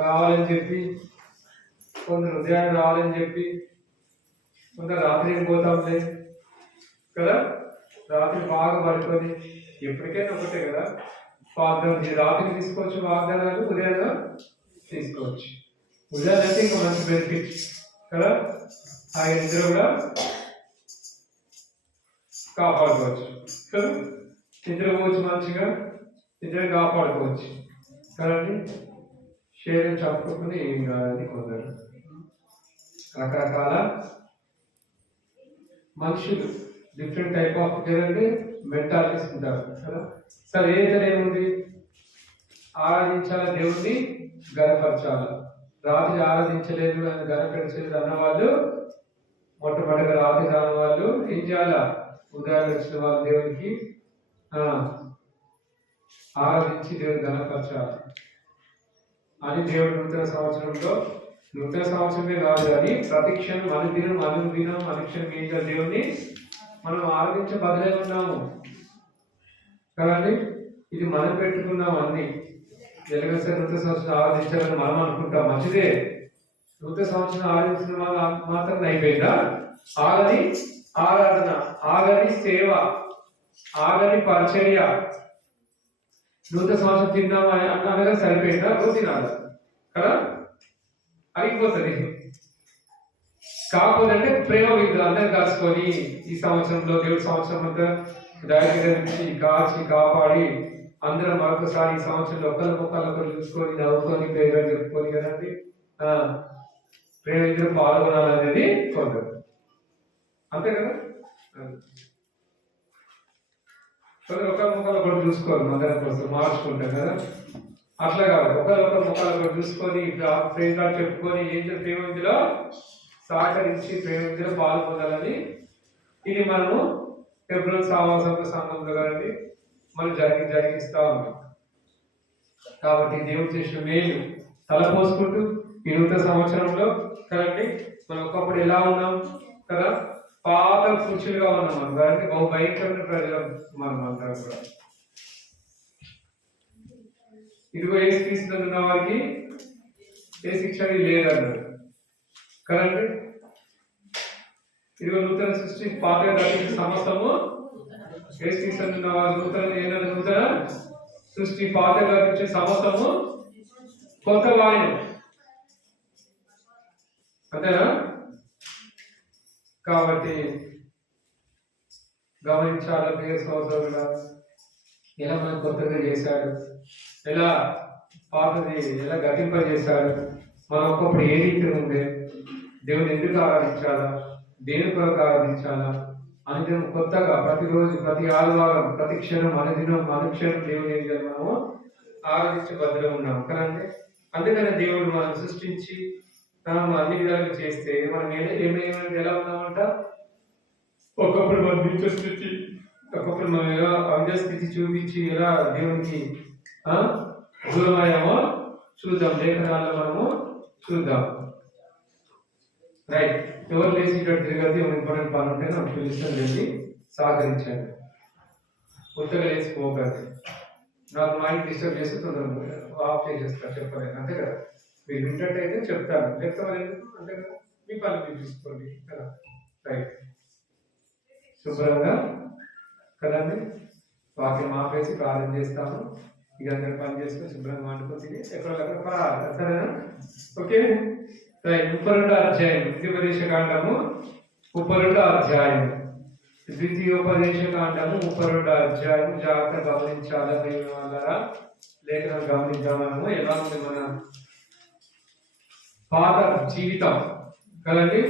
రావాలని చెప్పి కొందరు ఉదయాన్నే రావాలని చెప్పి కొందరు రాత్రి పోతాంలే కదా. రాత్రి బాగా పడుకొని ఎప్పటికైనా ఒకటే కదా. వాగ్దానం రాత్రి తీసుకోవచ్చు, వాగ్దానాలు ఉదయాన్నే తీసుకోవచ్చు. ఉదయాన్నే అయితే ఇంకా మంచి బెనిఫిట్ కదా. ఆయన నిద్ర కూడా కాపాడుకోవచ్చు కదా. నిద్రపోవచ్చు, మంచిగా నిద్ర కాపాడుకోవచ్చు కదండి. శరీరం చంపుకుంటే ఏం కాదని కొందరు రకరకాల మనుషులు డిఫరెంట్ టైప్ ఆఫ్ కదండి మెంటాలిటీస్ ఉంటారు కదా. సరే ఏదైనా ఏముంది, ఆరాధించాల దేవుడిని గనపరచాల. రాత్రి ఆరాధించలేదు అని గనపరచలేదు అన్నవాళ్ళు మొట్టమొదటిగా రాత్రి రాని వాళ్ళు ఏం చేయాలా, ఉదయాన్నే వచ్చిన వాళ్ళు దేవునికి ఆరాధించి దేవుని గనపరచాలి అని దేవుడు నూతన సంవత్సరంలో, నూతన సంవత్సరమే కాదు కానీ ప్రతి క్షణం అనుదినం అనుక్షణం ఏం చేయాలి, దేవుని మనం ఆరాధించే బదులే ఉన్నాము కదండి. ఇది మనం పెట్టుకున్నాం అన్ని. ఎలాగైతే నూతన సంవత్సరం ఆరాధించాలని మనం అనుకుంటాం, మంచిదే. నూతన సంవత్సరం ఆరాధించిన వాళ్ళు మాత్రం అయిపోయిందా? ఆగని ఆరాధన, ఆగని సేవ, ఆగని పరిచర్య. నూతన సంవత్సరం తిన్నామా అనగా సరిపోయిందా? రోజు తినాలి కదా, అయిపోతుంది. కాకపోతే అంటే ప్రేమ విధులు అందరూ కాసుకొని ఈ సంవత్సరంలో దేవుడి సంవత్సరం అంతా దయచి కాచి కాపాడి అందరం మరొకసారి ఈ సంవత్సరంలో ఒకరికొకరు చూసుకొని నవ్వుకొని పేరు చెప్పుకొని కదండి ప్రేమ విధులు పాల్గొనాలనేది కొందరు, అంతే కదా. ఒకరి ముఖాలు ఒకటి చూసుకోవాలి, అందరం కోసం మార్చుకుంటాం కదా. అట్లా కాదు, ఒకరి ముఖాలు ఒకటి చూసుకొని ప్రేమ కార్డు చెప్పుకొని ఏం చేయాలి, ప్రేమ విధిలో సహకరించి ప్రేమ విధిలో పాల్గొనాలని. ఇది మనము ఫిబ్రవరి సావాసంలో సంఘంలో కదండి మనం జరిగిస్తా ఉన్నాం. కాబట్టి దేవుడు చేసిన మేలు తలపోసుకుంటూ ఈ నూతన సంవత్సరంలో కదండి మనం ఒకప్పుడు ఎలా ఉన్నాం కదా, పాత పురుషులుగా ఉన్నాం మనం కదండి. బహు భయంకరమైన ప్రజలు మనం అంతా కూడా. ఇదిగో ఏ తీసుకున్న వారికి ఏ శిక్ష లేదన్నారు కదండి. ఇదిగో నూతన సృష్టి పాత సమస్తము ఏ తీసుకున్న వారు నూతన సృష్టి పాత కల్పించే సమస్తము కొత్త వాయు, అంతేనా. కాబట్టి గమనించాలి, ప్రియ సోదరుడా, ఎలా మనం కొత్తగా చేశాడు, ఎలా పాతది ఎలా గతింపజేశాడు, మనం ఒకప్పుడు ఏ రీతిలో ఉండే, దేవుని ఎందుకు ఆరాధించాలా, దేని కొరకు ఆరాధించాలా అని కొత్తగా ప్రతిరోజు ప్రతి ఆదివారం ప్రతి క్షణం అనుక్షణం దేవుని ఏం చేయాలి, మనము ఆరాధించే బదులు ఉన్నాం కదండి. అందుకనే దేవుడు మనం సృష్టించి మనం అన్ని విధాలుగా చేస్తే మనం ఏమైనా ఎలా ఉన్నామంట, ఒకప్పుడు మనం నిత్య స్థితి, ఒకప్పుడు మనం ఎలా అవ్య స్థితి చూపించి ఎలా దేవునికి దూరమయ్యామో చూద్దాం. లేఖనాల్లో మనము చూద్దాం. రైట్. ఎవరు లేచి ఇక్కడ తిరగదు, ఇంపార్టెంట్ పని ఉంటే నాకు పిలుస్తాను, వెళ్ళి సహకరించండి. కొత్తగా లేచిపోకండి. నాకు మైండ్ డిస్టర్బ్ చేస్తే తొందరగా ఆఫ్ చేసేస్తారు, చెప్పలేదు అంతే కదా. మీరు వింటట్టయితే చెప్తాను, లేకపోతే మరి ఎందుకు అంతే కదా, మీ పని మీరు తీసుకోండి కదా. రైట్. శుభ్రంగా కదండి వాక్యం ఆపేసి ప్రార్థన చేస్తాము. ఇక అందరూ పని చేసుకొని శుభ్రంగా వండుకొని ఎక్కడ సరేనా? ఓకే. రైట్. 32వ అధ్యాయం ద్వితీయోపదేశ కాండము 32వ అధ్యాయం ద్వితీయోపదేశ కాండము 32వ అధ్యాయం. జాగ్రత్త గమనించాలా దేవుని వాళ్ళరా, లేఖనం గమనిద్దాం. మనము ఎలా ఉంది మన పాత జీవితం కదండి,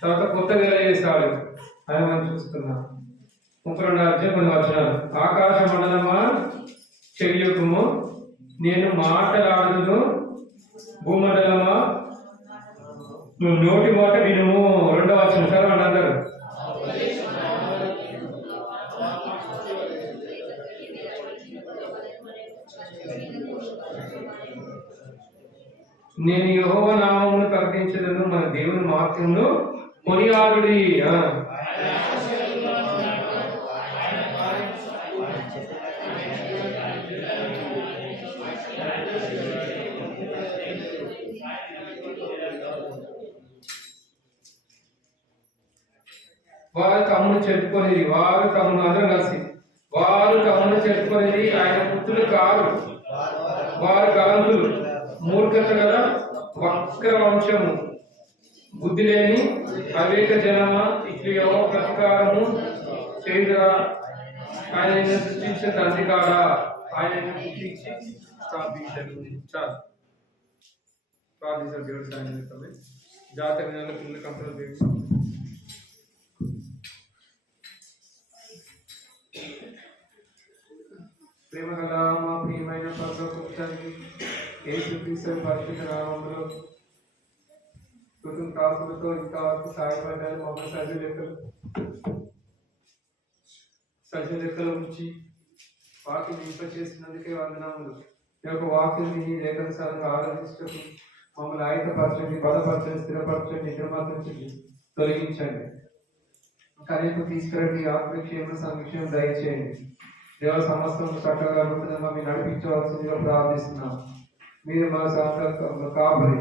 తర్వాత కొత్తగా ఎలా చేశాడు అని మనం చూస్తున్నాం. 32వ అధ్యాయం కొన్ని వచనాలు. ఆకాశ మండలమా చెయ్యకుము, నేను మాటలాడును, భూమండలమా నువ్వు నోటి మాట వినుము. 2వ వచనం చదవండి అందరూ. నేను యెహోవా నామమును ప్రకటించదను, మన దేవుని మహత్యమును కొనియాడుడి. వారు తమ్ముడు చెప్పుకునేది, వారు తమ్ముడు అందరం కలిసి, వారు తమ్ముడు చెప్పుకునేది ఆయన పుత్రులు కాదు, వారు గలంతులు, మూర్ఖత గల వక్ర వంశము, బుద్ధి లేని అవేక జనమ, ఇట్లు ప్రతీకారము చేయుదురా, ఆయన సృష్టించిన తండ్రి కాదా, ఆయన పుట్టించి స్థాపించను. చాలు ప్రార్థించారు. దేవుడు సాయం చేస్తామే. జాతర నెల పిల్లల కంపెనీ దేవుడు ప్రేమగల మా ప్రియమైన పరలోకపు తండ్రి, యేసుక్రీస్తు పరిశుద్ధ నామములో కుటుంబ కాసులతో ఇంతవరకు సహాయపడ్డారు. మమ్మల్ని సజ లెక్కల ఉంచి వాక్యం ఇంప చేసినందుకే వందనములు. ఈ యొక్క వాక్యాన్ని లేఖనసారంగా ఆరాధించటకు మమ్మల్ని ఆయతపరచండి, బలపరచండి, స్థిరపరచండి, నిద్రమార్చండి, తొలగించండి. కనీసం తీసుకురండి, ఆత్మక్షేమ సంక్షేమం దయచేయండి. దేవ సమస్తం చక్కగా నూతనంగా మీరు నడిపించవలసిందిగా ప్రార్థిస్తున్నాం. మీరు మా కాపరి,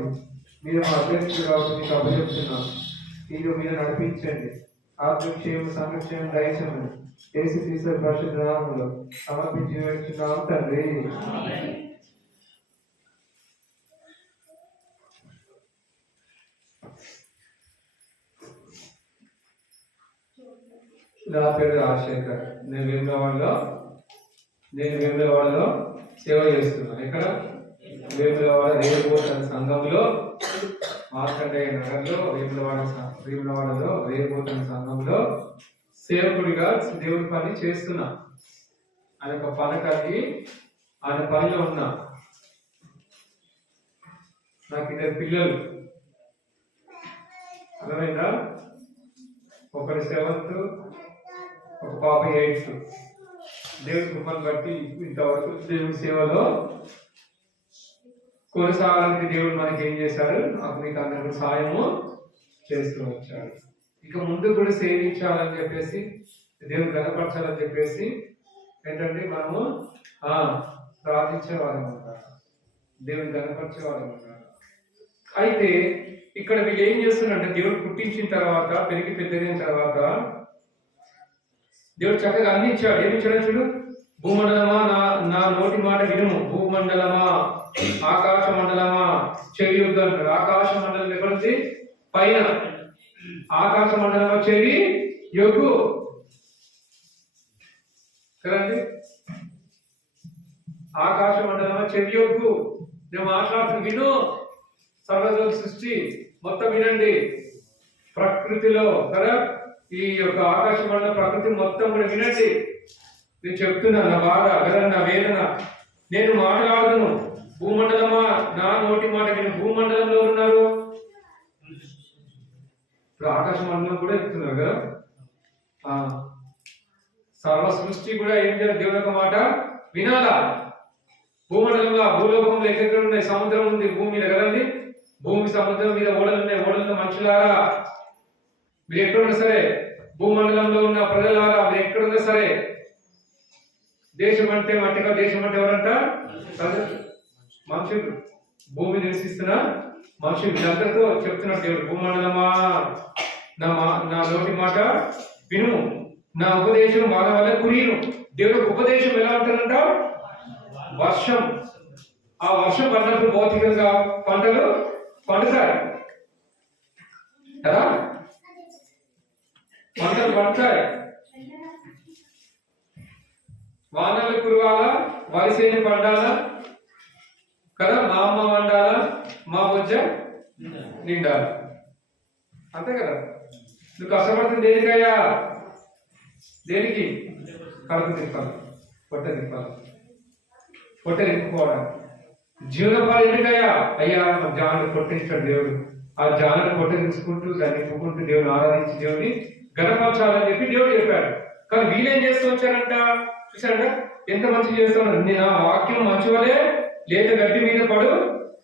మీరు మా అధ్యక్షుడు కాబట్టి మీకు అభ్యర్థిస్తున్నాం. మీరు నడిపించండి, ఆత్మక్షేమ సంక్షేమం దయచేయండి. యేసుక్రీస్తు పరిశుద్ధ నామములో సమర్పించి వేడుచున్నాం తండ్రి. నా పేరు రాజశేఖర్. నేను వేములవాడలో సేవ చేస్తున్నాను. ఇక్కడ వేములవాడ రేవుబోత సంఘంలో, మార్కండేయ నగర్లో, వేములవాడలో రేవుబోత సంఘంలో సేవకుడిగా దేవుడి పని చేస్తున్నా. ఆయన ఒక పని కలిగి ఆయన పనిలో ఉన్నా. నాకు 2 పిల్లలు. అర్థమైందా? ఒకటి 7th, ఒక పాప 8th. దేవుడి కృపను బట్టి ఇంతవరకు దేవుడి సేవలో కొనసాగానికి దేవుడు మనకి ఏం చేశాడు, నాకు మీకు అందరికీ సాయము చేస్తూ వచ్చాడు. ఇక ముందు కూడా సేవించాలని చెప్పేసి, దేవుడు గణపరచాలని చెప్పేసి ఏంటంటే మనము ప్రార్థించేవాళ్ళం ఉంటారు, దేవుడు గణపరిచేవాళ్ళం ఉంటారు. అయితే ఇక్కడ వీళ్ళు ఏం చేస్తున్నారంటే, దేవుడు పుట్టించిన తర్వాత, పెరిగి పెద్దగిన తర్వాత దేవుడు చక్కగా అందించాడు. ఏమి ఇచ్చాడు చూడు. భూమండలమా నా నోటి మాట వినుము, భూమండలమా, ఆకాశ మండలమా చెవి యొగ్గు అంటాడు. ఆకాశ మండలం ఎక్కడుంది? పైన. ఆకాశ మండలమా చెవి యొగ్గు కదండి. ఆకాశ మండలమా చెవి యొగ్గు, నేను మాట్లాడుతూ విను. సర్వజల సృష్టి మొత్తం వినండి. ప్రకృతిలో కదా, ఈ యొక్క ఆకాశ మండల ప్రకృతి మొత్తం కూడా వినండి. నేను చెప్తున్నా నా బాధ కదా, నా వేదన. నేను మాట్లాడను. భూమండలమా నా నోటి మాట విను. భూమండలంలో ఉన్నారు, ఇప్పుడు ఆకాశ మండలం కూడా చెప్తున్నారు కదా. సర్వ సృష్టి కూడా ఏం చేయాలి? దేవుని యొక్క మాట వినాలా. భూమండలంలో, భూలోకంలో ఎక్కడెక్కడ ఉన్నాయి? సముద్రం ఉంది భూమి మీద కదండి. భూమి సముద్రం మీద ఓడలు ఉన్నాయి. ఓడల్లో మనుషులారా మీరు ఎక్కడున్నా సరే, భూమండలంలో ఉన్న ప్రజలారా మీరు ఎక్కడున్నా సరే, దేశం అంటే మట్టిగా, దేశం అంటే ఎవరంట? మనుషులు, భూమి నివసిస్తున్న మనుషులు. వీళ్ళందరితో చెప్తున్నట్టు దేవుడు, భూమండలమా నా నోటి మాట విను, నా ఉపదేశం వాళ్ళ వల్ల కురియను. దేవుడు ఉపదేశం ఎలా ఉంటుందంట? వర్షం. ఆ వర్షం పడినప్పుడు భౌతికంగా పంటలు పండుతాయి కదా, పంటలు పండుతాయి. వానలు కురవాలా, వరిసేని పండాలా కదా, మా అమ్మ వండాలా, మా బొజ్జ నిండాలి. అంతే కదా. నువ్వు కష్టపడుతుంది దేనికయ్యా? దేనికి? కడుపు తిప్పాలి, పొట్ట తిప్పాలి, పొట్ట తిప్పుకోవడానికి. జీవనోపాధి ఎందుకయ్యా? అయ్యా జాను పొట్టించాడు దేవుడు. ఆ జాను పొట్ట తీసుకుంటూ దాన్ని తిప్పుకుంటూ దేవుని ఆరాధించి దేవుని గణపరచాలని చెప్పి దేవుడు చెప్పాడు. కానీ వీళ్ళేం చేస్తూ వచ్చారంట? చూసారా ఎంత మంచి చేస్తున్నారు. నేను ఆ వాక్యం మంచి వలే లేత గడ్డి మీద పడు,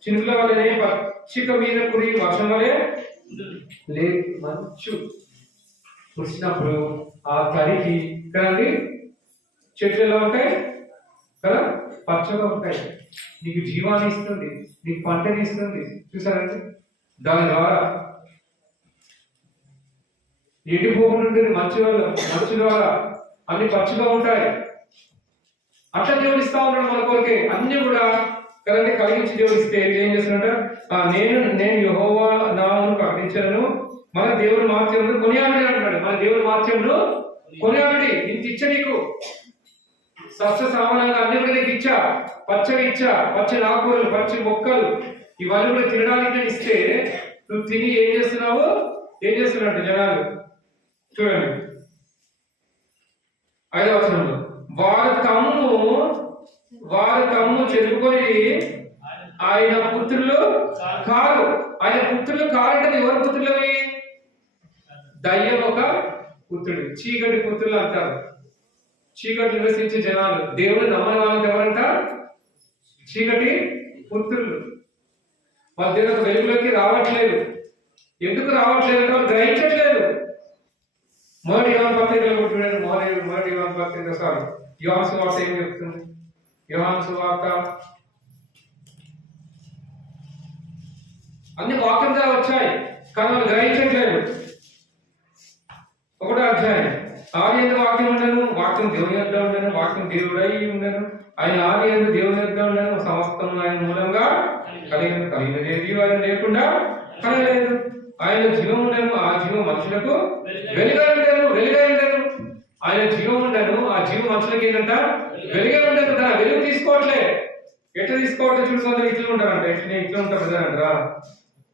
చినుకుల వల్లనే పచ్చిక మీద కురి వర్షం వలే లే. మంచు కురిసినప్పుడు ఆ తడికి కదండి చెట్లు ఎలా ఉంటాయి? కదా, పచ్చగా ఉంటాయి, నీకు జీవాన్ని ఇస్తుంది, నీకు పంటని ఇస్తుంది. చూసారండి, దాని ద్వారా ఎండిపోకుండా ఉంటుంది. మంచు ద్వారా అన్ని పచ్చగా ఉంటాయి. అట్లా దేవుడు ఇస్తా ఉన్నాడు మన కొరకే అన్ని కూడా కదండి. కలిగించి దేవుడు ఇస్తే ఏం చేస్తున్నాడు? నేను యెహోవా నామమును ప్రకటించను, మన దేవుని వాక్యమును కొనియాడని అంటున్నాడు. మన దేవుని వాక్యమును కొనియాడని. ఇంత ఇచ్చా నీకు, సస్య సామాన్యంగా అన్ని కూడా నీకు ఇచ్చా, పచ్చగా ఇచ్చా, పచ్చని ఆకుకూరలు, పచ్చి మొక్కలు ఇవన్నీ కూడా తినడానికి నేను ఇస్తే నువ్వు తిని ఏం చేస్తున్నావు? ఏం చేస్తున్నాడు జనాలు? చూడండి 5వ వచనంలో, వారు తమ్ము చెప్పుకొని ఆయన పుత్రులు కారు. ఆయన పుత్రులు కారంటే ఎవరి పుత్రులవి? దయ్యం ఒక పుత్రుడు, చీకటి పుత్రులు అంటారు. చీకటి నివసించే జనాలు, దేవుడు నమ్మని వాళ్ళకి ఎవరంట? చీకటి పుత్రులు. వాళ్ళ దేవుడు వెలుగులోకి రావట్లేదు. ఎందుకు రావట్లేదు అంటే వాళ్ళు గ్రహించట్లేదు. మొదటి యోహాను పత్రికలో చూడండి, మొదటి యోహాను పత్రిక యోహాను సువార్త ఏం చెప్తుంది? యోహాను సువార్త అన్ని వాక్యం ద్వారా వచ్చాయి, కానీ వాళ్ళు గ్రహించట్లేదు. 1వ అధ్యాయం, ఆదియందు వాక్యం ఉండను, వాక్యం దేవుని యొద్ద ఉండను, వాక్యం దేవుడై ఉండను, ఆయన ఆదియందు దేవుని యొద్ద ఉండను, సమస్తం ఆయన మూలంగా కలిగినదేది వారిని లేకుండా కలగలేదు. ఆయన జీవం ఉండను, ఆ జీవం మనుషులకు వెలుగై ఉండను. ఆయన జీవం ఉండను, ఆ జీవం మనుషులకి ఏంటంట? వెలుగై ఉండను. తన వెలుగు తీసుకోవట్లే. ఎట్లా తీసుకోవట్లేదు? చూసుకోవాలి, ఇట్లా ఉంటారంట. ఇట్లా ఉంటారు కదా అంటారా?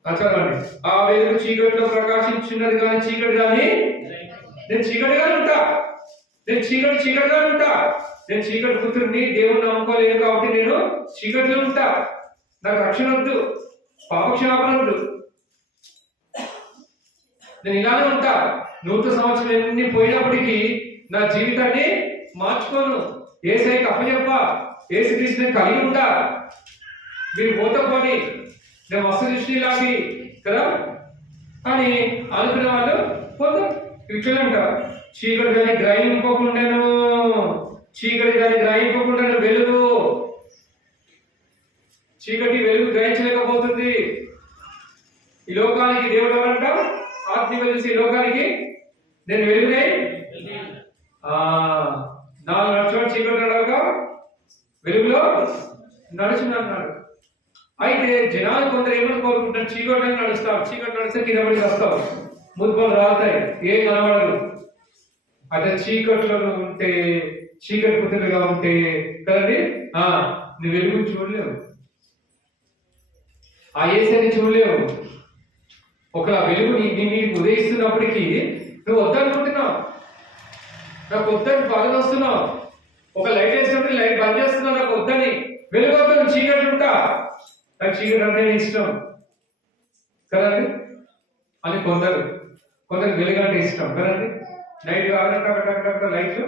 చదవండి, ఆ వెలుగు చీకటిలో ప్రకాశించున్నది కానీ చీకటి కానీ నేను చీకటిగానే ఉంటా. నేను చీకటిగానే ఉంటా. నేను చీకటి పుత్రుడిని, దేవుని నమ్ముకోలేదు కాబట్టి నేను చీకటిలో ఉంటా. నాకు రక్షణ వద్దు, పాపక్షమాపణ వద్దు, నేను ఇలానే ఉంటా. 100 సంవత్సరాలు ఎన్ని పోయినప్పటికీ నా జీవితాన్ని మార్చుకోను. యేసయ్యకి అప్పచెప్ప, యేసుక్రీస్తుని కలిగి ఉంటా. మీరు పోతపోని నేను వస్తు దృష్టి లాంటి కదా అని అనుకునే వాళ్ళు పోతాం. ఇట్లంట, చీకటి దాన్ని గ్రహింపకుండాను వెలుగు, చీకటి వెలుగు గ్రహించలేకపోతుంది. ఈ లోకానికి దేవుడు ఎవరంట? ఆత్మీయ తెలిసి ఈ లోకానికి నేను వెలుగునే 4 నడుచుకొని చీకటి నడవక వెలుగులో నడుచున్నాడు. అయితే జనాలు కొందరు ఏమని కోరుకుంటారు? చీకటి నడుస్తారు, చీకటి నడిస్తే కింద పడి వస్తావు, ముద్దుపలు రాలుతాయి, ఏం కనబడదు. అదే చీకట్లో ఉంటే, చీకటి పుత్రులుగా ఉంటే కదండి, నువ్వు వెలుగు చూడలేవు, ఆ యేసుని చూడలేవు. ఒక వెలుగు నీకు ఉదయిస్తున్నప్పటికీ నువ్వు వద్దనుకుంటున్నావు, నాకు వద్దని బాధ వస్తున్నావు. ఒక లైట్ వేసినప్పుడు లైట్ బంద్ చేస్తున్నావు, నాకు వద్దని. వెలుగు వద్దని చీకటి ఉంటా, నాకు చీకటి అంటే ఇష్టం కదండి అని కొందరు వెలుగు అంటే ఇష్టం కదండి. నైట్ కావాలంటే లైట్లు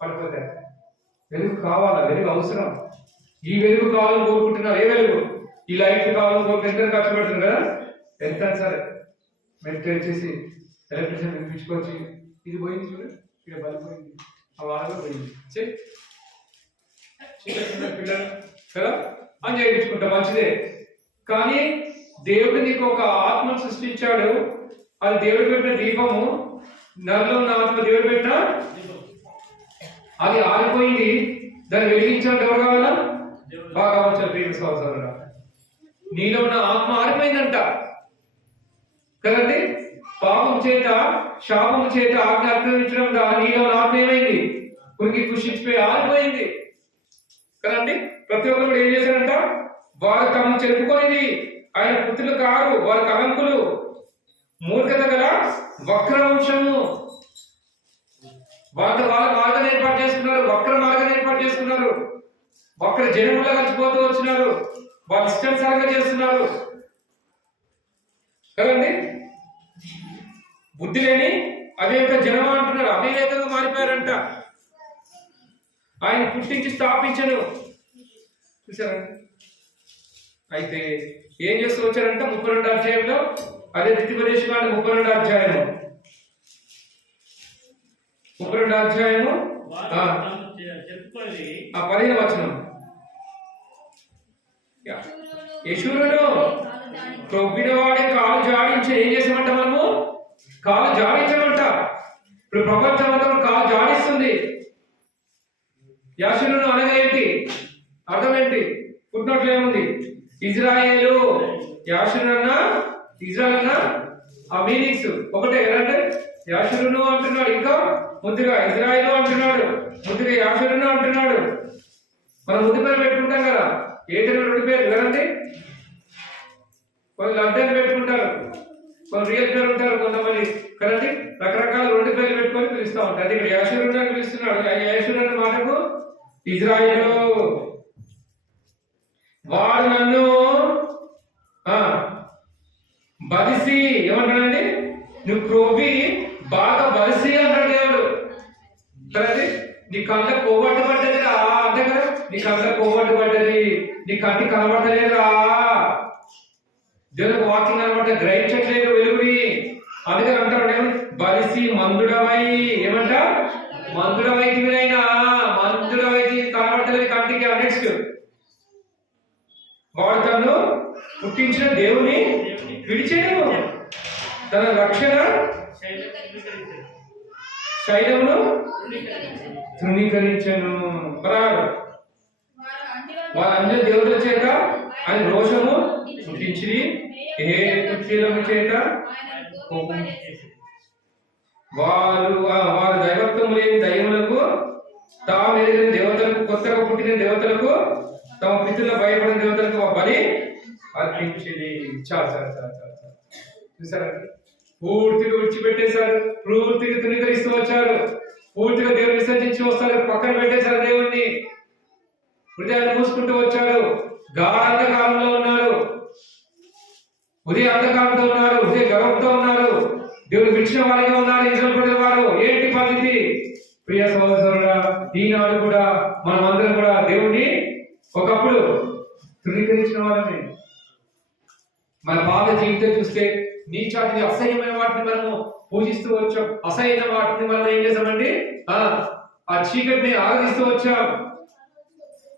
పడిపోతాయి. వెలుగు కావాలా? వెలుగు అవసరం. ఈ వెలుగు కావాలని కోరుకుంటున్నారు. ఏ వెలుగు? ఈ లైట్లు కావాలని కోరుకుంటే ఎంత ఖర్చు పెడుతుంది కదా, ఎంత సరే మెయింటైన్ చేసి ఎలక్ట్రిసిటీ వినిపించుకొచ్చి ఇది పోయింది చూడు, ఇక్కడ బలిపోయింది, ఆ వారంలో పోయింది పిల్లలు కదా అని చేయించుకుంటా, మంచిదే. కానీ దేవుడు నీకు ఒక ఆత్మను సృష్టించాడు, అది దేవుడు పెట్టిన దీపము. నరలో ఉన్న ఆత్మ దేవుడు పెట్టిన, అది ఆరిపోయింది, దాన్ని వెలిగించాలి. ఎవరు కావాలా? బాగా కావచ్చు ప్రియ సహోదరుడా, నీలో ఉన్న ఆత్మ ఆరిపోయిందంట కదండి. పాపం చేత, శాపం చేత ఆజ్ఞ అతిక్రమించడం ద్వారా నీలో ఉన్న ఆత్మ ఏమైంది? కురికి కృషించిపోయి ఆరిపోయింది కదండి. ప్రతి ఒక్కరు కూడా ఏం చేశారంట? వారు తమను చెప్పుకొనిది ఆయన పుత్రులు కారు, వారు కలంకులు, మూర్ఖత గల వక్రవంశము. వాళ్ళ మార్గాన్ని ఏర్పాటు చేసుకున్నారు, వక్ర మార్గాన్ని ఏర్పాటు చేసుకున్నారు, వక్ర జనములా కలిసిపోతూ వచ్చినారు, వాళ్ళు ఇష్టానుసారంగా చేస్తున్నారు కదండి. బుద్ధి లేని అవివేక జనం అంటున్నారు, అవివేకంగా మారిపోయారంట. ఆయన పుట్టించి స్థాపించను. చూసారండి. అయితే ఏం చేస్తూ వచ్చారంట? 32 అధ్యాయంలో, అదే ద్వితీయోపదేశకాండం 32 అధ్యాయము 32 అధ్యాయము 15వ వచనం. యశూరును క్రొవ్విన వాడి కాలు జాడించి ఏం చేసామంట? మనము కాలు జాడించమంట. ఇప్పుడు ప్రపంచం అంతా కాలు జాడిస్తుంది. యాషురును అనగా ఏంటి? అర్థం ఏంటి? ఫుట్నోట్లో ఏముంది? ఇజ్రాయేలు. యాషురు అన్న ఇజ్రాయల్ అన్న ఆ మీనింగ్స్ ఒకటే కదంటే. యాషురును అంటున్నాడు, ఇంకా ముద్దుగా ఇజ్రాయేలు అంటున్నాడు, ముద్దుగా యాషురును అంటున్నాడు. మనం ముద్దు పేరు పెట్టుకుంటాం కదా, ఏంటంటే 2 పేర్లు కదండి. కొన్ని అర్థాలు పెట్టుకుంటారు, కొన్ని రియల్ పేరు ఉంటారు కొంతమంది కదండి. రకరకాల 2 పేర్లు పెట్టుకొని పిలుస్తూ ఉంటారు. ఇక్కడ యాషురును అని పిలుస్తున్నాడు. యాషురు అనే మాటకు ఇజ్రాయేలు. వాడు నన్ను బలిసి ఏమంటాడండి? నువ్వు క్రొవ్వి బాగా బలిసి అంటాడు దేవుడు. కదండి. నీ కళ్ళ కొవ్వట్టు పడ్డదిరా అంటే కదా, నీ కళ్ళ కొవ్వట్టు పడ్డది, నీ కంటి కనబడలేదురా. దేవుడు వాకింగ్ అనమాట, గ్రహించట్లేదు వెలుగుని. అందుకని అంటాడు ఏమో బలిసి మందుడవై. ఏమంట? మందుడవైతివినైనా మందుడవైతి కనబడతలేదు కంటికి. నెక్స్ట్ వాడు తను పుట్టించిన దేవుని విడిచేను, తన రక్షణ శైలమును తృణీకరించను. వాళ్ళ అన్య దేవుల చేత ఆయన రోషము పుట్టించి ఏ కుక్షీలము చేత వారు దైవత్వం లేని దైవములకు, తాము ఎదిగిన దేవతలకు, కొత్తగా పుట్టిన దేవతలకు, తమ పితృల భయపడిన దేవతలకు బలి అర్పించింది. చాలా చాలా చాలా చాలా చూసారండి. పూర్తిగా విడిచిపెట్టేశారు, పూర్తిగా తృణీకరిస్తూ వచ్చారు, పూర్తిగా దేవుని విసర్జించి వస్తారు, పక్కన పెట్టేశారు దేవుణ్ణి. హృదయాన్ని మూసుకుంటూ వచ్చారు. గాఢ అంధకారంలో ఉన్నారు, ఉదయ అంధకారంతో ఉన్నారు, ఉదయ గర్వంతో ఉన్నారు, దేవుడు విడిచిన వారిగా ఉన్నారు. ఇష్టపడే వారు ఏంటి పరిస్థితి? ప్రియ సహోదరుడా, ఈనాడు కూడా మనం అందరం కూడా దేవుణ్ణి ఒకప్పుడు తృణీకరించిన వాళ్ళని. మన పాత జీవితం చూస్తే నీచాటిని, అసహ్యమైన వాటిని మనము పూజిస్తూ వచ్చాం. అసహ్యమైన వాటిని మనం ఏం చేసామండి? ఆ చీకటిని ఆరాధిస్తూ వచ్చాం.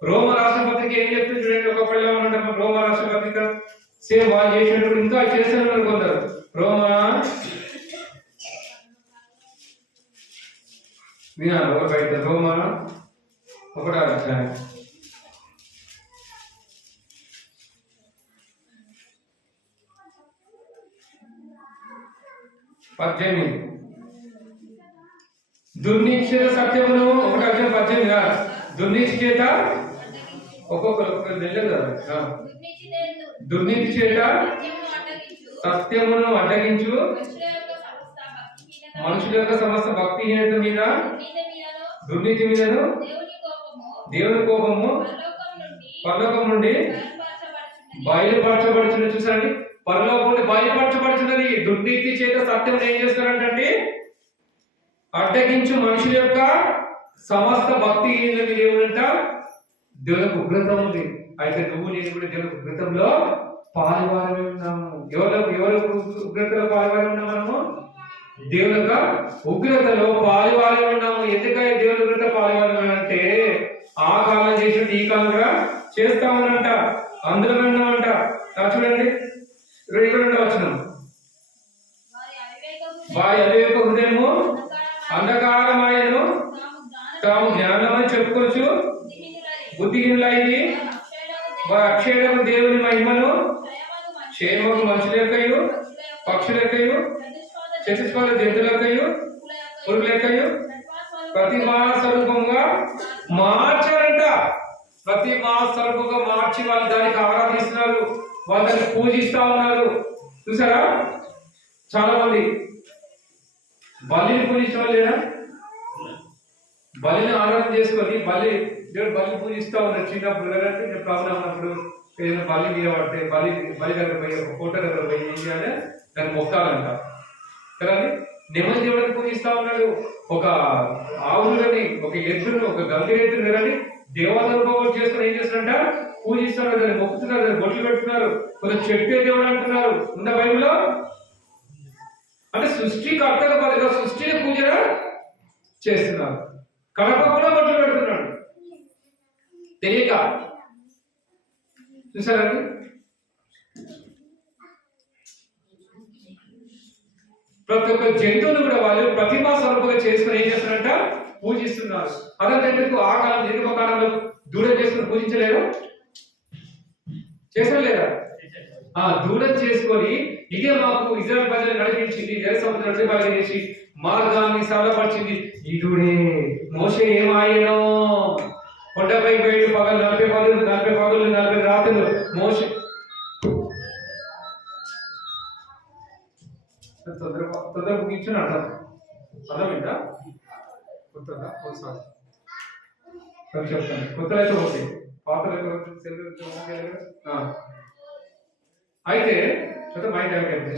రోమ రాష్ట్ర పత్రిక ఏం చెప్తుంది చూడండి. ఒకప్పుడు ఏమన్నా రోమ రాష్ట్ర పత్రిక సేమ్ వాళ్ళు చేసినప్పుడు ఇంకా చేస్తున్నారు కొందరు. రోమ 1వ అధ్యాయం 18. దుర్నీతి సత్యమును 1:18 దుర్నీతి చేత ఒక్కొక్కరు వెళ్ళదు కదా. దుర్నీతి చేత సత్యమును అడ్డగించు మనుషుల యొక్క సమస్త భక్తిహీనత మీద, దుర్నీతి మీదను దేవుని కోపము పరలోకం నుండి బయలుపరచబడుచున్నది. చూసారండి, పరలోకం నుండి బయలుపరచబడుచున్నది. దుర్నీతి చేత సత్యం ఏం చేస్తారంటే అడ్డగించు మనుషుల యొక్క సమస్త భక్తిహీనత మీద ఏమంట? దేవునికి ఉగ్రత ఉంది. అయితే నువ్వు నేను కూడా దేవునికి ఉగ్రతంలో పాలువారమే ఉన్నాము. ఎవరు ఉగ్రతలో పాలువారమే ఉన్నాము? మనము దేవుని యొక్క ఉగ్రతలో పాలువారమే ఉన్నాము. ఎందుకంటే దేవుని ఉగ్రత పాలువారమే అంటే ఆ కాలం చేసినట్టు ఈ కాలం కూడా చేస్తామనంట, అందులో ఉన్నామంట. చూడండి 22వ వచనం. వారి అవివేక హృదయము అంధకారమాయను, తాము జ్ఞానమని చెప్పుకోవచ్చు బుద్ధిహీనులైది. వారి అక్షయము దేవుని మహిమను క్షేమము మనుషులెక్కయు పక్షులెక్కయు చతుష్పాద జంతువులెక్కయు పురుగులెక్కయు ప్రతిమా స్వరూపంగా మార్చారంట. ప్రతిమా స్వరూపంగా మార్చి వాళ్ళు దానికి ఆరాధిస్తున్నారు, వాళ్ళు దాన్ని పూజిస్తా ఉన్నారు. చూసారా, చాలా మంది బలిని పూజించడం లేదా? బలిని ఆరాధన చేసుకొని బలి పూజిస్తా ఉన్నారు. చిన్నప్పుడు కదంటే ప్రాబ్లం ఉన్నప్పుడు ఏదైనా బలి మీద పడితే బలి దగ్గర పోయి ఒక కోట దగ్గర పోయి ఏం చేయాలి? దాన్ని మొక్కాలంట కదండి. నెమ్మది దేవుడిని పూజిస్తా ఉన్నాడు. ఒక ఆవులని, ఒక ఎద్దును, ఒక గంగిరెద్దును కదండి దేవత రూపం చేసుకుని ఏం చేస్తారంట? పూజిస్తున్నారు, దాన్ని మొక్కుతున్నారు, దాన్ని బొట్లు పెడుతున్నారు. కొంచెం చెప్పే దేవుడు అంటున్నారు. ఉన్న బైబిల్లో అంటే సృష్టికర్తగా బదులుగా సృష్టిని పూజ చేస్తున్నారు. కడప కూడా బొట్లు పెడుతున్నాడు. తెలియక. చూసారండి, ప్రతి ఒక్క జంతువును కూడా వాళ్ళు ప్రతిమా స్వరూపంగా చేసుకుని ఏం చేస్తున్నారంట, పూజిస్తున్నారు. అదంతా ఆ కాలం దీర్ఘకాలంలో దూరం చేసుకుని పూజించలేరు, చేశారు లేదా? దూరం చేసుకొని ఇదే మాకు ఇజ్రాయెల్ ప్రజలు నడిపించింది, ఎర్ర సముద్రం చేసి మార్గాన్ని సరళపరిచింది. ఇదుడే మోషే ఏమాయనో, కొండపై పోయి పగలు 40 పగలు 40 రాత్రులు మోషే తొందర ముగించుని అర్థం అర్థమైందా? కొత్తగా ఒకసారి చెప్తాను. కొత్తలు అయితే ఓకే, పాతలు అయితే మైండ్ అయిపోయింది.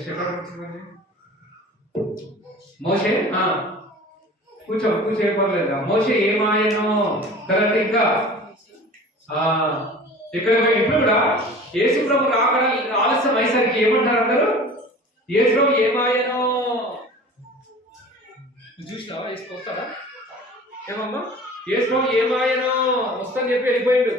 మోషే కూర్చో పర్లేదా? మోషే ఏమాయనో కరెక్ట్. ఇంకా ఇక్కడ ఇప్పుడు కూడా యేసు ప్రభు రాకడ ఆలస్యం అయ్యేసరికి ఏమంటారు అందరూ? యేసు ప్రభు ఏమాయనో చూసినావా? యేసు వస్తాడా? ఏమమ్మా? యేసు ప్రభు ఏమాయనో వస్తాని చెప్పి వెళ్ళిపోయాడు.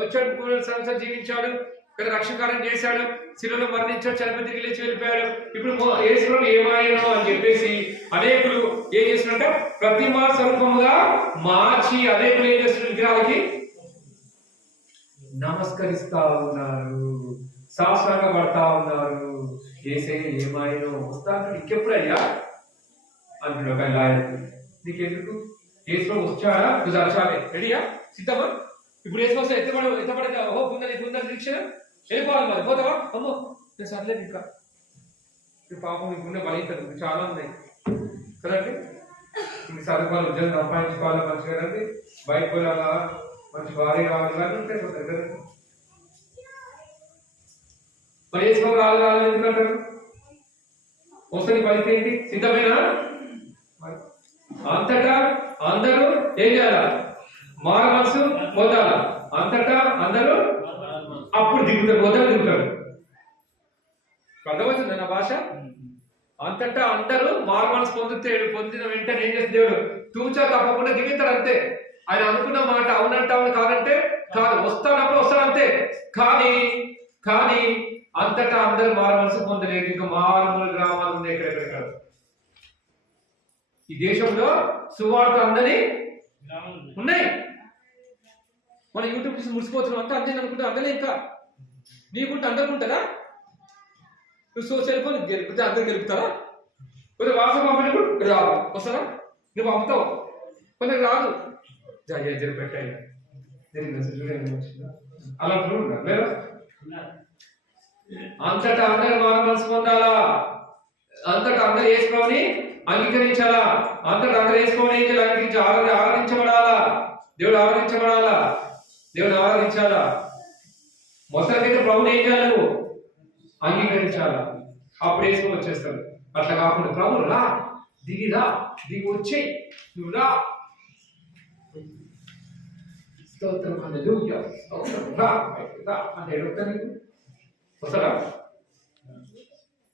వచ్చాడు, 3 సంవత్సరాలు జీవించాడు, ఇక్కడ రక్షకారం చేశాడు, శిలువలో మరణించాడు, చనిపోయి తిరిగి లేచి వెళ్ళిపోయాడు. ఇప్పుడు యేసు ప్రభు ఏమాయనో అని చెప్పేసి అనేకులు ఏం చేస్తున్నారంటే ప్రతిమా స్వరూపముగా మార్చి అనేకులు ఏం చేస్తున్నారు, విగ్రహాలకి నమస్కరిస్తా ఉన్నారు, సాష్టాంగ పడతా ఉన్నారు. యేసయ్య ఏమాయనో వస్తాను, ఇంకెప్పుడయ్యా అంటున్నాడు ఒక లాయర్. నీకెందుకు? యేసు ప్రభు వచ్చాడా? నువ్వు దర్శాలే రెడీయా, సిద్ధమా? ఇప్పుడు యేసు వస్తా ఎత్తపడే ఓ గుందని నిరీక్షణ వెళ్ళిపోవాలి. మరి పోతావా? అమ్మో నేను సర్లేదు, ఇంకా పాపం నీకున్న బలితలు చాలా ఉన్నాయి కదండి. ఇంక చదువుకోవాలి, ఉద్యోగం సంపాదించుకోవాలి, మంచిగా కదండి, బయట పోయాలా, మంచి భార్య కావాలి, ఇవన్నీ ఉంటాయి పోతాయి కదండి. మరి వేసుకో రాళ్ళు ఎందుకంటారు? వస్తే నీ బలిత ఏంటి? సిద్ధమేనా? అంతటా అందరూ ఏం చేయాలా? మారు మనసు పొందాలా. అంతటా అందరూ అప్పుడు దిగుతాడు, మొదలు దిగుతాడు. అర్థమవుతుంది నా భాష? అంతటా అందరూ మారు మనసు పొందిన వెంటనే ఏం చేస్తే దేవుడు తూచా తప్పకుండా దిగుతాడు అంతే. ఆయన అనుకున్న మాట అవునంటే అవును, కాదంటే కాదు, వస్తానప్పుడు వస్తాడంతే. కానీ అంతటా అందరూ మారు మనసు పొందలేదు. ఇంకా మారుమూల గ్రామాలు ఉన్నాయి ఎక్కడెక్కడ. ఈ దేశంలో సువార్త అందని ఉన్నాయి. మన యూట్యూబ్ చూసి మురిసిపోతున్నాం అంతా అందని అనుకుంటా, అందలే. ఇంకా నీకుంటే అందరుకుంటారా? నువ్వు సెల్ ఫోన్ గెలుపుతా అందరు గెలుపుతారా? కొంచెం వాట్సాప్ పంపినప్పుడు రాదు, వస్తారా? నువ్వు పంపుతావు, కొంచెం రాదు. పెట్టాయి అలా లేదా? అంతటా అందరూ మారు మనసు పొందాలా. అంతటా అందరూ యేసు ప్రభువుని అంగీకరించాలా. అంతటా అందరూ యేసు ప్రభువుని ఆరాధించబడాలా. దేవుడు ఆరాధించాలా. మొత్తానికైతే ప్రభువుని ఏం చేయాలి? నువ్వు అంగీకరించాలా. అప్పుడు యేసు ప్రభు వచ్చేస్తాడు. అట్లా కాకుండా ప్రభు రా, దిగి వచ్చేయి, నువ్వు రా, స్తోత్రం హల్లెలూయా, స్తోత్రం రా అంటే ఎడుగుతాను వస్తాడా?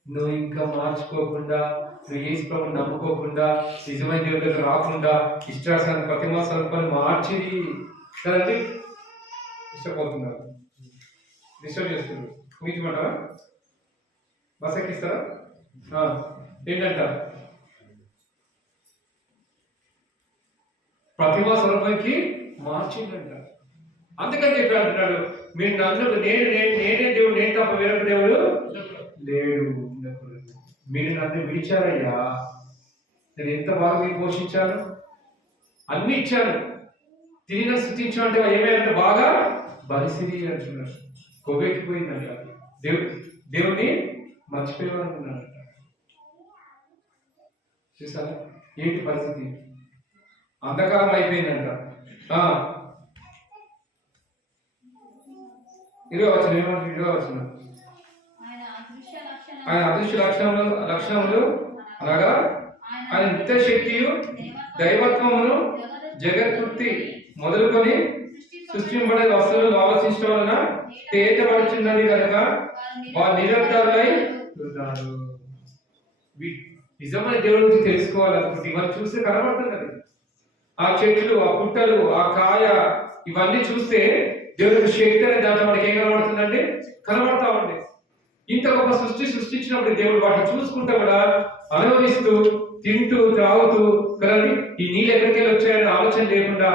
నువ్వు ఇంకా మార్చుకోకుండా, నువ్వు యేసు ప్రభువుని నమ్ముకోకుండా, నిజమైన దేవుడికి రాకుండా, ఇష్టాసాన్ని ప్రతిమా స్వరూపాన్ని మార్చి కదండి ఇష్టపోతున్నారు, డిస్టర్బ్ చేస్తున్నారు. ఊహించమంటారా? బస్ ఎక్కిస్తారా? ఏంటంట ప్రతిమా స్వరూపానికి మార్చిందంట. అందుకని చెప్పి అంటున్నాడు, మీరు నన్ను నేనే దేవుడు, నేను తప్ప వేరొక దేవుడు లేడు. మీరు నన్ను విడిచారయ్యా, నేను ఎంత బాగా మీకు పోషించాను, అన్ని ఇచ్చాను, తిరిగి స్థుతించాను అంటే ఏమైనా బాగా బలిసిరి అంటున్నాడు. కొవ్వెక్కిపోయిందంట, దేవుడిని మర్చిపోయామనుకున్నాడు. చూసారా ఏంటి పరిస్థితి? అంధకారం అయిపోయిందంట. 20 వచ్చిన ఆయన అదృశ్య లక్షణములు అనగా ఆయన నిత్య శక్తియు దైవత్వమును జగత్కృతి మొదలుకొని సృష్టింపడే వస్తువులను ఆలోచించడం వలన తేటపడుచున్నది కనుక వారు నిరర్థాలై ఉన్నారు. నిజమైన దేవుడి గురించి తెలుసుకోవాలనుకుంటే మనం చూస్తే కనబడుతున్నది. ఆ చెట్లు, ఆ పుట్టలు, ఆ కాయ, ఇవన్నీ చూస్తే దేవుడి శక్తి అనే దాంట్లో మనకి ఏం కనబడుతుందండి? కనబడతా ఉంది. ఇంత గొప్ప సృష్టించినప్పుడు దేవుడు వాటిని చూసుకుంటూ కూడా అనుభవిస్తూ తింటూ త్రాగుతూ కదండి ఈ నీళ్ళు ఎక్కడికి వెళ్ళి వచ్చాయని ఆలోచన లేకుండా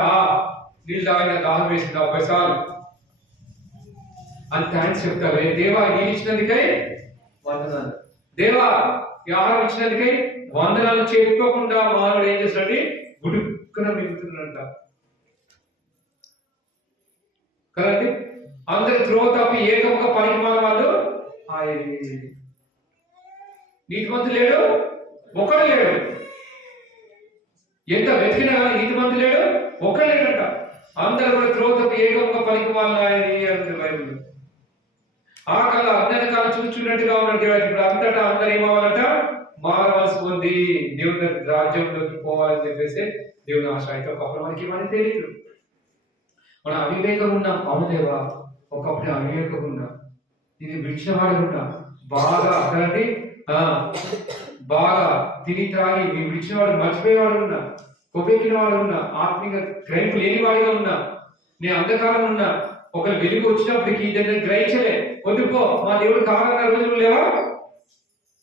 నీళ్ళు తాగిన దాహం వేసింది 70 సార్లు అని థ్యాంక్స్ చెప్తారు. దేవా నీళ్ళు ఇచ్చినందుకై వందనాలు, దేవా ఈ ఆహారం ఇచ్చినందుకై వందనాలు చెప్పుకోకుండా మానవుడు ఏం చేస్తాడు? గుడుక్కున మిగులుతున్నాడంట కదండి. అందరి త్రో తప్పి ఏకముగా పనికిమాల వాళ్ళు నీతిమంతుడు లేడు, ఒక్కడు లేడు. ఎంత వెతికినా కానీ నీతిమంతుడు లేడు, ఒక్కడు లేడంట. అందరూ కూడా త్రో తప్పి ఏకముగా పనికిమాల అంటే బైబిల్. ఆ కళ అందరి కాలం చూస్తున్నట్టుగా ఉన్నాడు దేవుడు. ఇప్పుడు అంతటా అందరు ఏమవ్వాలంట? మారవలసి ఉంది, దేవుని రాజ్యంలోకి పోవాలని చెప్పేసి దేవుని ఆశ. అయితే ఒకప్పుడు మనకి ఇవన్నీ తెలియదు, మనం అవివేకం ఉన్నాం. అవునేవా ఒకప్పుడు అవివేకం ఉన్నా, ఇది విడిచినవాడు ఉన్నా, బాగా అక్కడండి బాగా తిని త్రాగి మీ విడిచినవాడు మర్చిపోయేవాడు ఉన్నా, కొవ్వెక్కిన వాడు ఉన్నా, ఆత్మీయ గ్రహింపు లేనివాడిగా ఉన్నా, నేను అంధకారం ఉన్నా, ఒకరు వెలుగు వచ్చినప్పటికీ దాన్ని గ్రహించలే. వద్దుపో మా దేవుడు కావాలన్న రోజులు లేవా?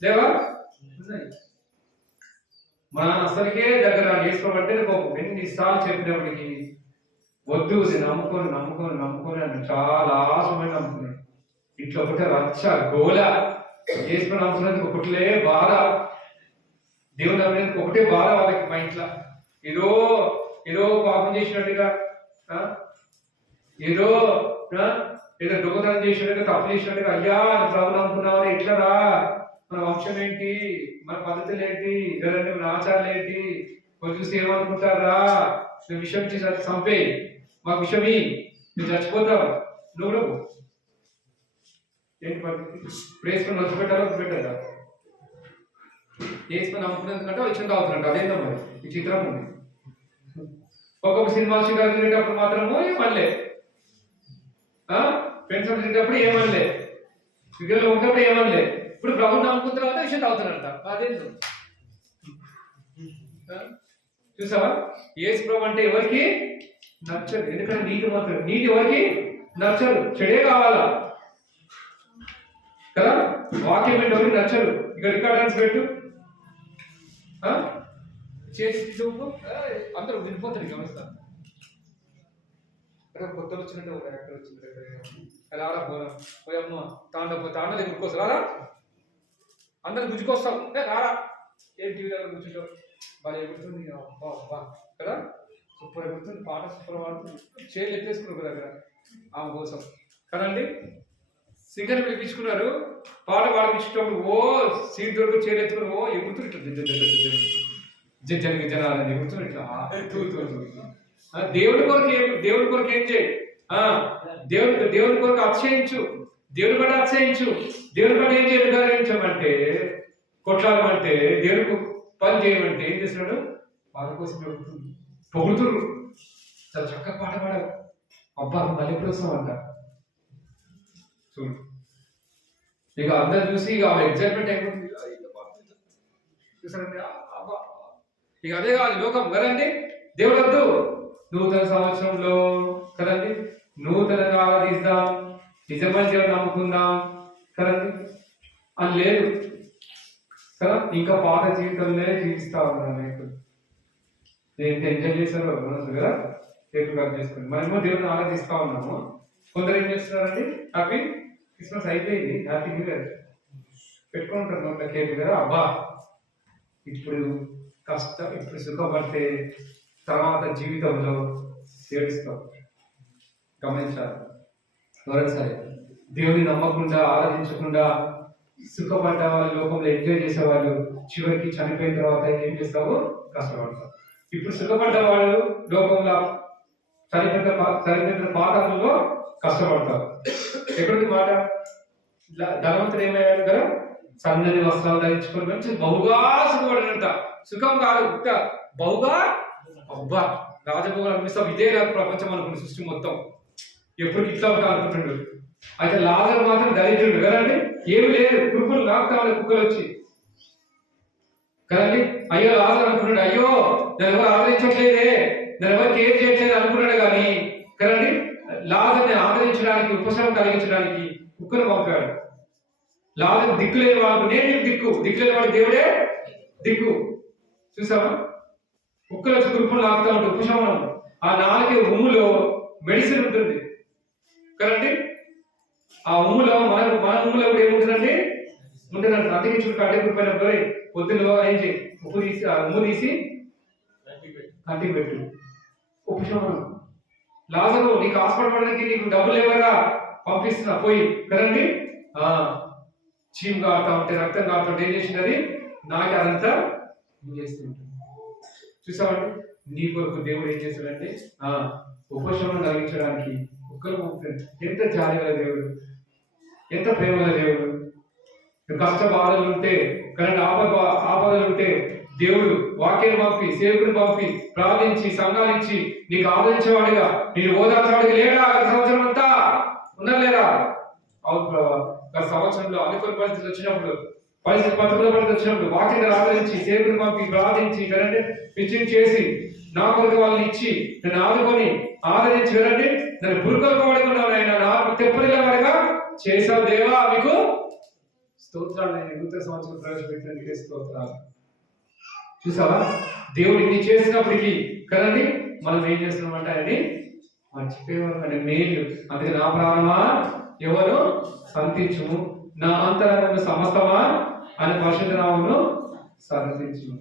లేవా? మన అసలుకే దగ్గర చేసుకోమంటే కోపం. ఎన్నిసార్లు చెప్పినప్పటికీ వద్దు, నేను నమ్ముకొని అని చాలా ఆశమైన నమ్ముకున్నాను. ఇట్లా ఒకటే రచ్చ గోల చేసుకుని నమ్ముకున్నందుకు ఒకటిలే బాధ, దేవుడు నమ్మినందుకు ఒకటే బాధ వాళ్ళకి. మా ఇంట్లో ఏదో పాపం చేసినట్టుగా, ఏదో దొంగతనం చేసినట్టుగా, తప్పు చేసినట్టుగా, అయ్యా ప్రభు నమ్ముకున్నావని ఎట్లా రా, మన వంశం ఏంటి, మన పద్ధతులు ఏంటి, ఇద్దరంటే మన ఆచారాలు ఏంటి, కొంచెం చూసి ఏమనుకుంటారా, నువ్వు విషయం చేసి చంపే, మాకు విషయమీ, నువ్వు చచ్చిపోతావు, నువ్వు ఏంటి పద్ధతి? ఇప్పుడు వేసుకొని వచ్చి పెట్టారా? వేసుకొని నమ్ముకున్నందుకంటే వచ్చిన అవుతున్నట్టు అదేందో మరి ఈ చిత్రం ఉంది. ఒక్కొక్క సినిమా షికారు తినేటప్పుడు మాత్రము ఏమనలే, ఫ్రెండ్స్ తినేటప్పుడు ఏమనలే, విగ్రహంలో ఉన్నప్పుడు ఏమనలే. ఇప్పుడు ప్రభు నమ్ముకున్న తర్వాత విషయం అవుతున్నట్ట అదేందో చూసావా? యేసు ప్రభు అంటే ఎవరికి నచ్చదు, ఎందుకంటే నీతి ఎవరికి నచ్చదు, చెడే కావాలా కదా. వాక్యం అంటే ఎవరికి నచ్చదు. ఇక్కడ రికార్డెన్స్ పెట్టు, చేసి అందరూ వినిపోతాడు. గమనిస్తాను కొత్తలు వచ్చినట్టు ఒక యాక్టర్ వచ్చినట్టు అలా పోయమ్మ తాండ దగ్గరికి వస్తారు రారా, అందరు గుజ్జుకొస్తాం రారా, ఏం టీవీ దగ్గర కూర్చుంటావు, బాగా ఎగురుతుంది కదా, సూపర్ ఎగురుతుంది, పాట సూపర్ పాడుతుంది, చేతులు ఎత్తేసుకున్నారు దగ్గర ఆమె కోసం కదండి. సింగర్ పిలిపించుకున్నారు, పాట పాడిపించేటప్పుడు సీట్ దొరికి చేతులు ఎత్తుకుని ఎగురుతున్నట్టు జనాలని ఎగురుతున్నట్లా. దేవుడి కొరకు ఏం చేయి, దేవుడి కొరకు అతిశయించు, దేవుడి పట్ల అతిశయించు, దేవుడి పట్ల ఏం చేయాలి గౌరవించమంటే, కొట్లాడమంటే, దేవుడికి పని చేయమంటే ఏం చేస్తున్నాడు? వాళ్ళ కోసం పొగుడుతురు, చాలా చక్కగా పాట పాడారు, అబ్బా మళ్ళీ ఎప్పుడు వస్తాం అంట చూడు. ఇక అందరు చూసి ఇక ఎగ్జైట్మెంట్ అయిపోతుంది చూసారండి. ఇక అదే కాదు లోకం కదండి. దేవుడు వద్దు, నూతన సంవత్సరంలో కదండి నూతనంగా ఆరాధిస్తాం, నిజమైన దేవుడు నమ్ముకుందాం కదండి అని లేదు కదా. ఇంకా పాత జీవితంలో జీవిస్తా ఉన్నాం. నేను ఎంజాయ్ చేశారో మనసు కదా, కేక్ కట్ చేసుకుని మనమేమో దేవుడిని ఆరాధిస్తా ఉన్నాము. కొందరు ఏం చేస్తున్నారండి, హ్యాపీ క్రిస్మస్ అయిపోయింది, హ్యాపీ న్యూ ఇయర్ పెట్టుకుంటారు నోట్ల కేక్ కదా. అబ్బా ఇప్పుడు కష్టం, ఇప్పుడు సుఖపడితే తర్వాత జీవితంలో ఏడుస్తాం. గమనించాలి ఎవరైనా సరే, దేవుని నమ్మకుండా ఆరాధించకుండా సుఖపడ్డ వాళ్ళు, లోకంలో ఎంజాయ్ చేసేవాళ్ళు చివరికి చనిపోయిన తర్వాత ఏం చేస్తావు? కష్టపడతావు. ఇప్పుడు సుఖపడ్డ వాళ్ళు లోకంలో చనిపోయిన పాఠాలలో కష్టపడతారు. ఎక్కడికి మాట ధనవంతుడు ఏమయ్యాడు కదా, సన్నని వస్త్రాలు ధరించుకొని మంచి బహుగా సుఖపడినంత, సుఖం కాదు బహుగా, అబ్బా రాజభోగాలు అనిపిస్తాం, ఇదే కాదు ప్రపంచం అనుకుంటు సృష్టి మొత్తం, ఎప్పుడు ఇట్లా ఉంటా అనుకుంటుండ్రు. అయితే లాజరు మాత్రం దరిద్రుడు కదండి, ఏమి లేదు, కుక్కలు లాక్తాడు, కుక్కలు వచ్చి కదండి. అయ్యో లాజరు అనుకున్నాడు, అయ్యో నన్ను ఎవరు ఆదరించట్లేదే, నన్ను ఎవరు కేర్ చేయట్లేదు అనుకున్నాడు కానీ కదండి. లాజర్ని ఆదరించడానికి, ఉపశమనం కలిగించడానికి కుక్కను పంపాడు. లాజరు దిక్కులేని వాడు, నేను దిక్కు, దిక్కులేని వాడు దేవుడే దిక్కు. చూసావా? కుక్కలు వచ్చి కురుపులు లాగుతూ ఉంటుంది, ఉపశమనం. ఆ నాలుగే ఉమ్ములో మెడిసిన్ ఉంటుంది కదండి. ఆ ఉమ్ములో మన ఉమ్ములో కూడా ఏముంటుందండి ఉంటుందండి. అందుకే చూడు కడ్డే కురిపోయినప్పుడు పొద్దున్న ఏం చేయి, ఉప్పు తీసి ఆ ఉమ్ము తీసి కంటికి పెట్టు, ఉపశమనం. లాజరు నీకు హాస్పిటల్ పడడానికి నీకు డబ్బులు లేవరా, పంపిస్తున్నా పోయి కదండి. చీమ్ కాడుతూ ఉంటే, రక్తం కాడుతూ ఉంటే ఏం చేసింది, నాకు అదంతా చేస్తుంటుంది. చూసామండి, నీ కొరకు దేవుడు ఏం చేశాడంటే ఉపశమనం కలిగించడానికి కుక్కలు పంపుతాడు. ఎంత జాలి గల దేవుడు, ఎంత ప్రేమ గల దేవుడు. కష్ట బాధలు ఉంటే, కరెంట్ ఆపదలు ఉంటే దేవుడు వాక్యాన్ని పంపి, సేవకుని పంపి, ప్రార్థించి, సంఘాలించి నీకు ఆదరించేవాడిగా, నేను ఓదార్చేవాడిగా లేడా? గత సంవత్సరం అంతా ఉన్నారు లేరా? అవును ప్రభావ, గత సంవత్సరంలో అనుకూల పరిస్థితులు వచ్చినప్పుడు, ప్రతికూల పరిస్థితులు వచ్చినప్పుడు వాక్యాన్ని ఆదరించి, సేవకుని పంపి, ప్రార్థించి, కరెంట్ పిచ్చింగ్ చేసి, నా కొరకు వాళ్ళని ఇచ్చి, నన్ను ఆదుకొని ఆదరించి వెళ్ళండి. నన్ను బురుకలు వాడుకున్నావు ఆయన, నాకు తెప్పరిగా వాడిగా చేసావు దేవా, మీకు స్తోత్రాలు. నేను నూతన సంవత్సరం ప్రవేశపెట్టినందుకే స్తోత్రాలు. చూసావా, దేవుడు ఇన్ని చేసినప్పటికీ కదండి మనం ఏం చేస్తున్నామంటే ఆయన్ని మర్చిపోయేవారు అంటే మేలు. అందుకే నా ప్రాణమా ఎవరు సంతించుము, నా అంతరంగము సమస్తమా ఆయన పరిశుద్ధ నామమును సంతించుము.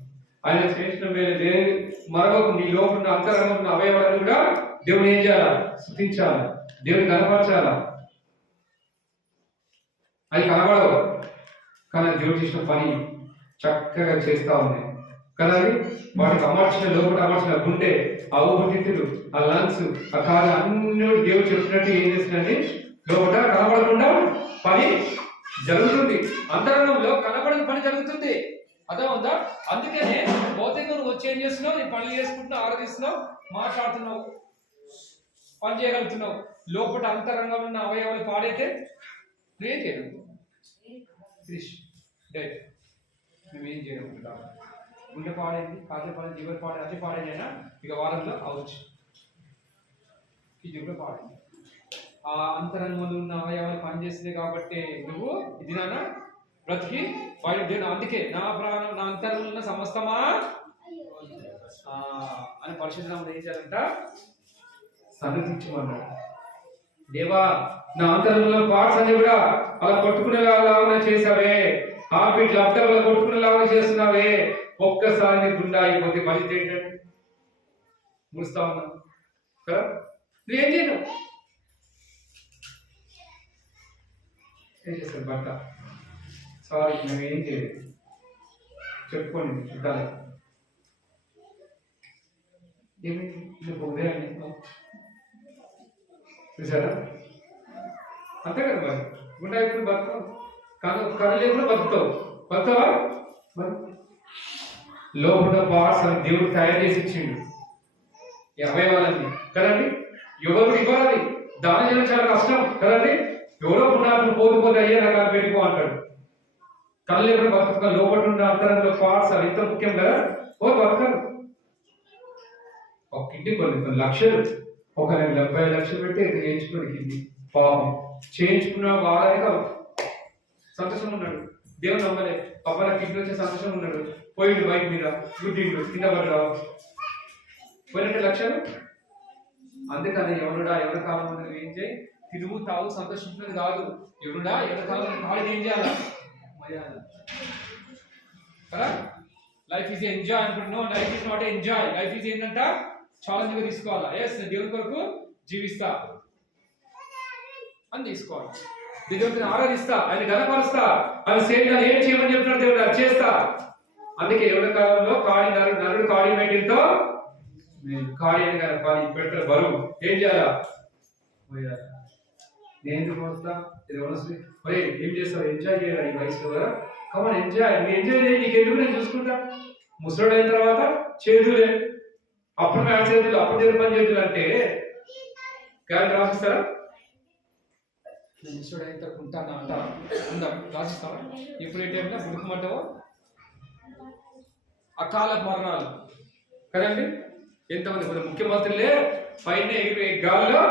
ఆయన చేసిన మేలు మరొక నీ లోపల అంతరంగం ఉన్న అవయవాలను కూడా దేవుడు ఏం చేయాలా? స్తుతించాలి, దేవుడు కనపరచాలా. అది కనబడవు కానీ దేవుడు చేసిన పని చక్కగా చేస్తా ఉన్నాయి కదండి. వాటికి అమర్చిన, లోపల అమర్చిన గుండె, ఆ ఊపిరితిత్తులు, ఆ లంగ్స్, ఆ కాలు అన్ని దేవుడు చెప్పినట్టు ఏం చేసిందండి, లోపల కనబడకుండా పని జరుగుతుంది. అంతరంగంలో కనబడని పని జరుగుతుంది. అర్థం ఉందా? అందుకనే భౌతికంగా నువ్వు వచ్చి ఏం చేస్తున్నావు, నీ పనులు చేసుకుంటున్నావు, ఆరాధిస్తున్నావు, మాట్లాడుతున్నావు, పని చేయగలుగుతున్నావు. లోపల అంతరంగంలో ఉన్న అవయవాలు పాడైతే నువ్వేం చేయడం, నువ్వేం చేయడం. గుండె పాడైంది, కాళ్ళు పాడైంది, లివర్ పాడైంది, అన్ని పాడైనా ఇక వారంలో అవచ్చు, ఇది కూడా పాడైంది. ఆ అంతరంగంలో ఉన్న అవయవాలు పనిచేస్తుంది కాబట్టి నువ్వు ఇది నాన్న బ్రతికి బయట. అందుకే నా ప్రాణం, నా అంతరంగంలో ఉన్న సమస్తమా అని పరిశుద్ధనామం ఏం చేయాలంట, సన్నతించమన్నాడు. దేవా, నా అంతరంగంలో పార్ట్స్ అన్ని కూడా అలా కొట్టుకునేలాగా చేసావే, హార్ట్ బీట్ లబ్ధం అలా కొట్టుకునేలాగా చేస్తున్నావే. ఒక్కసారి నీ గుండె అయిపోతే మళ్ళీ ఏంటంటే ముడుస్తా ఉన్నావు కదా, నువ్వేం చేయను, ఏం చేస్తారు భర్త, సారీ నువ్వేం చేయలేదు చెప్పుకోండి చుట్టాలి, ఏమైంది నువ్వు ఉదయాన్ని చూసారా, అంతే కదా. మరి గుండె అయిపోయి బతుకుతావు, కథ లేకుండా బతుకుతావా? లోపల పార్ట్స్ అని దేవుడు తయారు చేసి ఇచ్చిండు ఈ అవయవాలన్నీ కదండి. ఎవరు ఇవ్వాలి, దాని చేయడం చాలా కష్టం కదండి. ఎవరో ఉన్నప్పుడు పోతే అయ్యే రకాలు పెట్టుకో అంటాడు. కళ్ళు ఎప్పుడు బతుకుతా, లోపల ఉన్న అంతరంలో పార్ట్స్ అవి ఎంత ముఖ్యం కదా. బతకాలి. ఒక కిడ్నీ కొన్ని లక్షలు, ఒక 70 లక్షలు పెట్టి చేయించుకోండి కిడ్నీ. పాపం చేయించుకున్న వారానికి సంతోషం ఉన్నాడు, దేవుడు నమ్మలే. పాప నా కిడ్నీ వచ్చే సంతోషం ఉన్నాడు, పోయిండు బైక్ మీద, గుడ్డిండు, కింద పడ్డా, పోయినట్టు లక్షలు. అందుకని ఎవరుడా ఎవరి కాలం ఏం చేయి, తిరుగు తాగు సంతోషించినది కాదు. ఎవరుడా ఎవరి కాలం కాదు ఏం చేయాలా కదా. లైఫ్ ఈజ్ ఎంజాయ్ అనుకుంటున్నావు, life is not enjoy. Life is ఏంటంట ఛాలెంజ్ గా తీసుకోవాలా. ఎస్ దేవుని కొరకు జీవిస్తా అని తీసుకోవాలి. దేవుడిని ఆరాధిస్తా, ఆయన గణపరుస్తా, ఆయన సేవలు ఏం చేయమని చెప్తున్నాడు దేవుడు అది చేస్తా. అందుకే ఎవరి కాలంలో కాళీ నరుడు కాళీ పెట్టిందో కాళీ అని కాళీ పెడతారు బరువు ఏం చేయాలా, నేను ఎందుకు వస్తా, ఇది వస్తుంది. మరి ఏం చేస్తావు, ఎంజాయ్ చేయాలి ఈ వయసులో కదా. కమన్ ఎంజాయ్, నువ్వు ఎంజాయ్ చేయి, నీకు ఎందుకు నేను చూసుకుంటా. ముసలుడు అయిన తర్వాత చేతులే, అప్పుడు నా చేతులు, అప్పుడు చేతులు పని చేతులు అంటే క్యారెక్టర్ రాసిస్తారా? ముసలుడు అయిన తర్వాత ఉంటాను అంటారా, ఉందా రాసిస్తారా? ఇప్పుడు ఏ టైంలో గుడుకుమంటావో అకాల మరణాలు కదండి. ఎంతమంది ముఖ్యమంత్రులే పైన ఎగిరి గాల్లో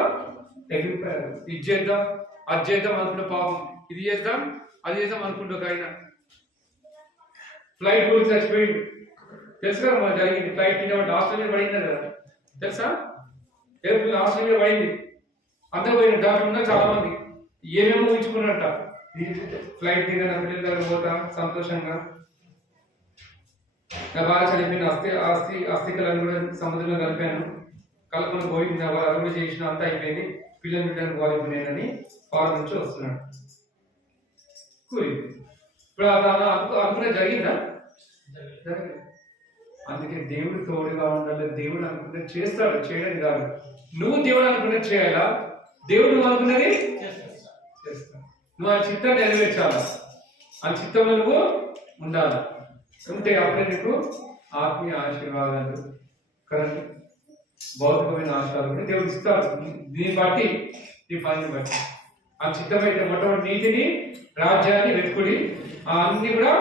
ఎగిరిపోయారు. ఇది చేద్దాం అది చేద్దాం అనుకున్న పాపం, ఇది చేద్దాం అది చేద్దాం అనుకుంటూ ఒక ఆయన ఫ్లైట్ కూడా చచ్చిపోయింది. తెలుసు కదా మన జరిగింది. ఫ్లైట్ కింద ఆస్ట్రేలియా పడింది కదా, తెలుసా? ఎయిర్ప్లేన్ ఆస్ట్రేలియా పడింది. అందరూ పోయిన డాక్టర్ ఉన్నా చాలా మంది ఏమేమో ఊహించుకున్నట్ట, ఫ్లైట్ కింద నా పిల్లల దగ్గర పోతా సంతోషంగా, నా బాగా చనిపోయిన అస్థికలను కూడా సముద్రంలో కలిపాను, కలుపుకొని పోయింది, నా వాళ్ళు కూడా చేసిన అంతా అయిపోయింది, పిల్లలు బిడ్డలకు వాలిపోయినాయని ఫారెన్ నుంచి వస్తున్నాడు. ఇప్పుడు అనుకునే జరిగిందా? అందుకే దేవుడు తోడుగా ఉండాలి. దేవుడు అనుకుంటే చేస్తాడు, చేయడం కాదు. నువ్వు దేవుడు అనుకుంటే చేయాలా, దేవుడు నువ్వు అనుకున్నది చేస్తా. నువ్వు ఆ చిత్తాన్ని నెరవేర్చాలా, ఆ చిత్తంలో నువ్వు ఉండాలి. ఉంటే అప్పుడే నీకు ఆత్మీయ ఆశీర్వాదాలు, కరెంట్ భౌతికమైన ఆశీర్వాదాలు కూడా దేవుడు ఇస్తాడు. దీన్ని బట్టి ఈ పనిని బట్టి ఆ చిత్తమైతే మొట్టమొదటి నీతిని రాజ్యాన్ని వెతుకుడి, అవన్నీ కూడా